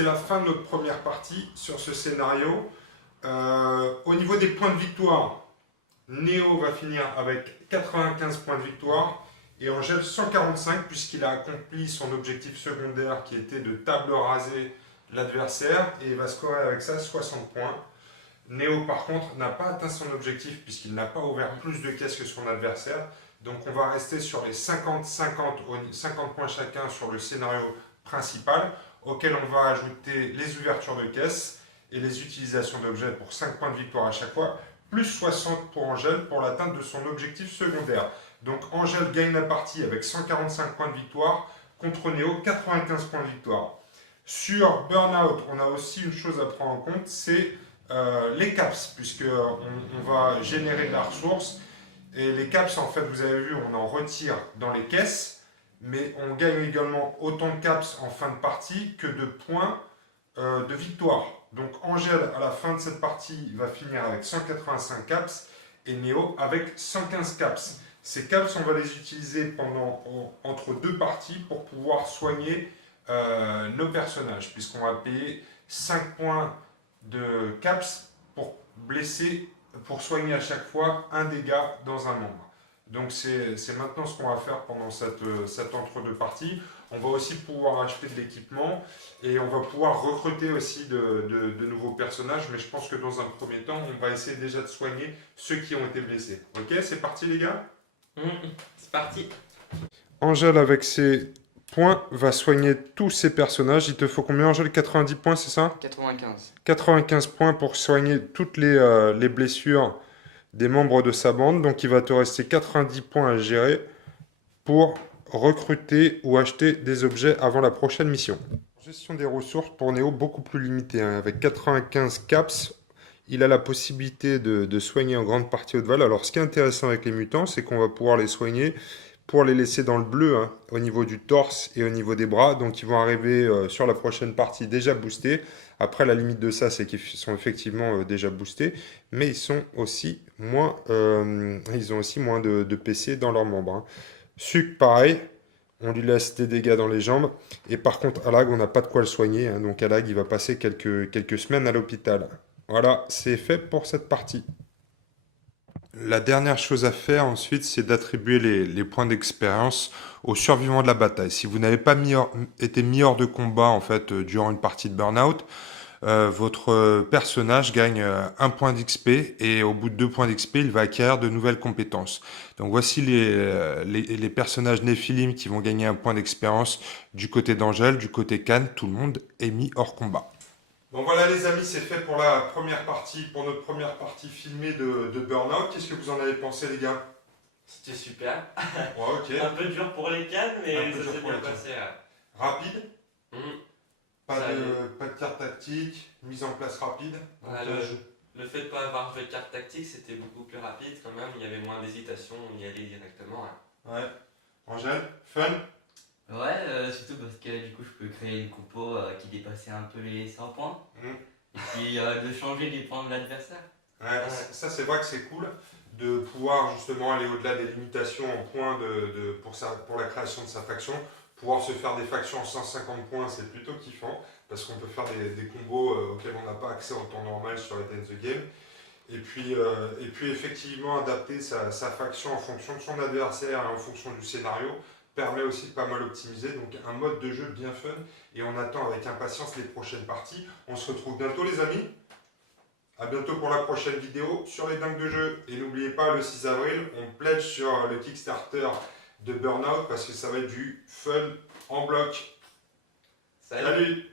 c'est la fin de notre première partie sur ce scénario. Au niveau des points de victoire, Néo va finir avec 95 points de victoire et Angèle 145 puisqu'il a accompli son objectif secondaire qui était de table raser l'adversaire et il va scorer avec ça 60 points. Néo par contre n'a pas atteint son objectif puisqu'il n'a pas ouvert plus de caisses que son adversaire. Donc on va rester sur les 50 points chacun sur le scénario principal auquel on va ajouter les ouvertures de caisses et les utilisations d'objets pour 5 points de victoire à chaque fois, plus 60 pour Angèle pour l'atteinte de son objectif secondaire. Donc Angèle gagne la partie avec 145 points de victoire contre Néo 95 points de victoire. Sur Burnout, on a aussi une chose à prendre en compte, c'est les caps, puisqu'on va générer de la ressource. Et les caps, en fait, vous avez vu, on en retire dans les caisses, mais on gagne également autant de caps en fin de partie que de points de victoire. Donc Angèle, à la fin de cette partie, va finir avec 185 caps et Néo avec 115 caps. Ces caps, on va les utiliser entre deux parties pour pouvoir soigner nos personnages, puisqu'on va payer 5 points de caps pour blesser, pour soigner à chaque fois un dégât dans un membre. Donc c'est maintenant ce qu'on va faire pendant cette entre-deux parties. On va aussi pouvoir acheter de l'équipement et on va pouvoir recruter aussi de nouveaux personnages, mais je pense que dans un premier temps, on va essayer déjà de soigner ceux qui ont été blessés. Ok, c'est parti les gars? C'est parti. Angèle avec ses points va soigner tous ses personnages. Il te faut combien Angèle? 90 points, c'est ça? 95. 95 points pour soigner toutes les blessures des membres de sa bande. Donc il va te rester 90 points à gérer pour recruter ou acheter des objets avant la prochaine mission. Gestion des ressources pour Néo beaucoup plus limitée. Avec 95 caps, il a la possibilité de soigner en grande partie Haute-Val. Alors ce qui est intéressant avec les mutants, c'est qu'on va pouvoir les soigner pour les laisser dans le bleu au niveau du torse et au niveau des bras. Donc ils vont arriver sur la prochaine partie déjà boostés. Après la limite de ça, c'est qu'ils sont effectivement déjà boostés, mais ils ont aussi moins de PC dans leurs membres. Suc, pareil, on lui laisse des dégâts dans les jambes. Et par contre, Alag, on n'a pas de quoi le soigner. Donc Alag, il va passer quelques semaines à l'hôpital. Voilà, c'est fait pour cette partie. La dernière chose à faire ensuite, c'est d'attribuer les points d'expérience aux survivants de la bataille. Si vous n'avez pas été mis hors de combat en fait durant une partie de Burnout, votre personnage gagne 1 point d'XP et au bout de 2 points d'XP, il va acquérir de nouvelles compétences. Donc voici les personnages Néphilim qui vont gagner 1 point d'expérience du côté d'Angèle, du côté Khan, tout le monde est mis hors combat. Bon voilà les amis, c'est fait pour la première partie, pour notre première partie filmée de Burnout. Qu'est-ce que vous en avez pensé les gars? C'était super. Ouais, ok. Un peu dur pour les cannes, mais ça s'est bien passé. Rapide, Mmh. pas de carte tactique, mise en place rapide. Voilà, le fait de ne pas avoir fait de carte tactique, c'était beaucoup plus rapide quand même. Il y avait moins d'hésitation, on y allait directement. Ouais. Angèle, fun? Ouais, surtout parce que du coup je peux créer une compo qui dépassait un peu les 100 points. Et puis de changer les points de l'adversaire. Ouais, ça c'est vrai que c'est cool de pouvoir justement aller au-delà des limitations en points pour la création de sa faction. Pouvoir se faire des factions en 150 points, c'est plutôt kiffant parce qu'on peut faire des combos auxquels on n'a pas accès en temps normal sur les Dance the Game. Et puis effectivement adapter sa faction en fonction de son adversaire et en fonction du scénario permet aussi de pas mal optimiser, donc un mode de jeu bien fun et on attend avec impatience les prochaines parties. On se retrouve bientôt les amis, à bientôt pour la prochaine vidéo sur les dingues de jeu et n'oubliez pas le 6 avril on pledge sur le Kickstarter de Burnout parce que ça va être du fun en bloc. Salut. Salut.